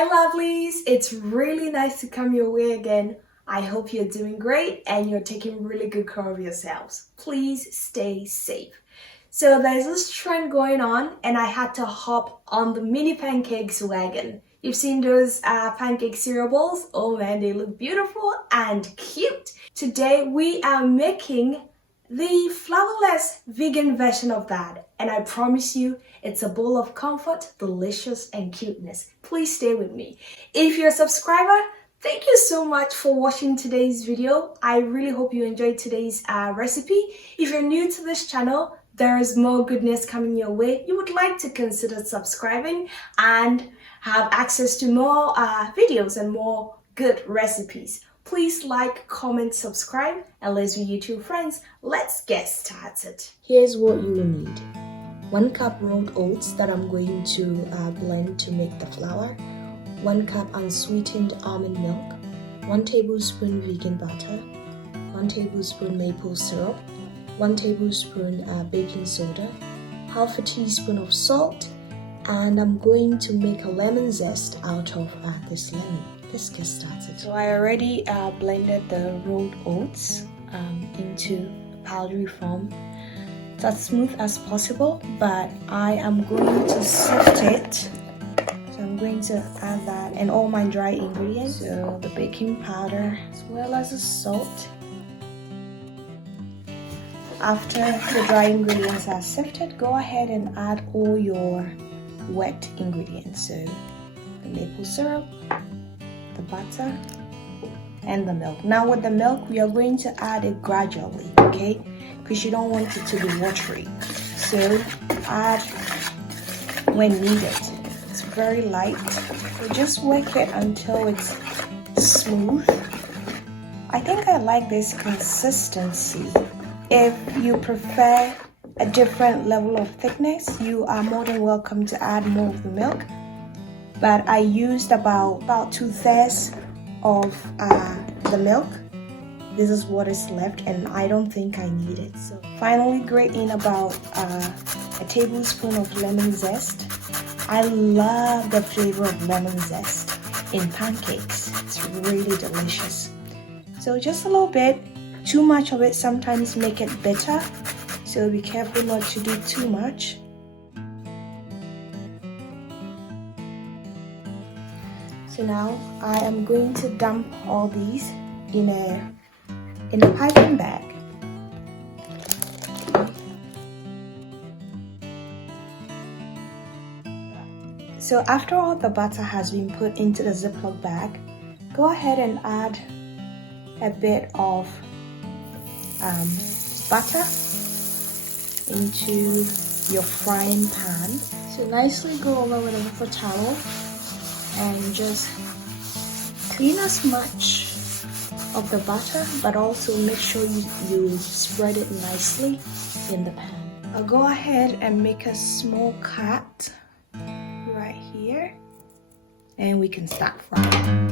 Hi lovelies, it's really nice to come your way again. I hope you're doing great and you're taking really good care of yourselves. Please stay safe. So there's this trend going on and I had to hop on the mini pancakes wagon. You've seen those pancake cereal bowls? Oh man, they look beautiful and cute. Today we are making the flourless vegan version of that, and I promise you it's a bowl of comfort, delicious and cuteness. Please stay with me. If you're a subscriber, thank you so much for watching today's video. I really hope you enjoyed today's recipe. If you're new to this channel, there is more goodness coming your way. You would like to consider subscribing and have access to more videos and more good recipes. Please like, comment, subscribe, and let's be YouTube friends. Let's get started. Here's what you will need. 1 cup rolled oats that I'm going to blend to make the flour. 1 cup unsweetened almond milk. 1 tablespoon vegan butter. 1 tablespoon maple syrup. 1 tablespoon baking soda. Half a teaspoon of salt. And I'm going to make a lemon zest out of this lemon. Let's get started. So I already blended the rolled oats into powdery form. It's as smooth as possible, but I am going to sift it. So I'm going to add that and all my dry ingredients. So the baking powder as well as the salt. After the dry ingredients are sifted, go ahead and add all your wet ingredients. So the maple syrup, the butter, and the milk. Now with the milk, we are going to add it gradually, okay? Because you don't want it to be watery. So add when needed. It's very light. So just work it until it's smooth. I think I like this consistency. If you prefer a different level of thickness, you are more than welcome to add more of the milk. But I used about 2/3 of the milk. This is what is left and I don't think I need it. So finally grate in about a tablespoon of lemon zest. I love the flavor of lemon zest in pancakes. It's really delicious. So just a little bit. Too much of it sometimes make it bitter. So be careful not to do too much. So now I am going to dump all these in a piping bag. So after all the butter has been put into the Ziploc bag, go ahead and add a bit of butter into your frying pan. So nicely go over with a paper towel and just clean as much of the butter, but also make sure you spread it nicely in the pan. I'll go ahead and make a small cut right here and we can start frying.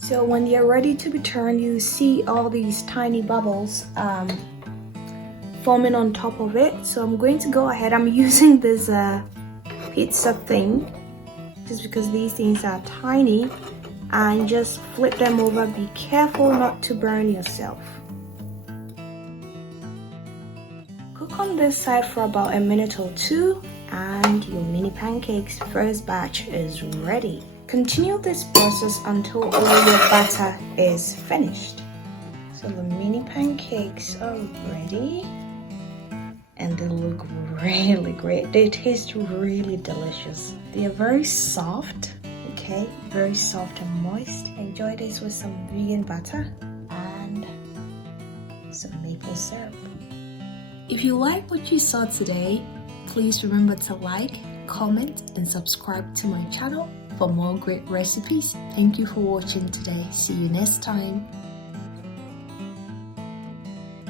So when they're ready to be turned, you see all these tiny bubbles forming on top of it. So I'm going to go ahead, I'm using this pizza thing just because these things are tiny, and just flip them over. Be careful not to burn yourself. Cook on this side for about a minute or two and your mini pancakes first batch is ready. Continue this process until all your batter is finished. So the mini pancakes are ready and they look really great. They taste really delicious. They are very soft, okay? Very soft and moist. Enjoy this with some vegan butter and some maple syrup. If you like what you saw today, please remember to like comment, and subscribe to my channel for more great recipes. Thank you for watching today. See you next time.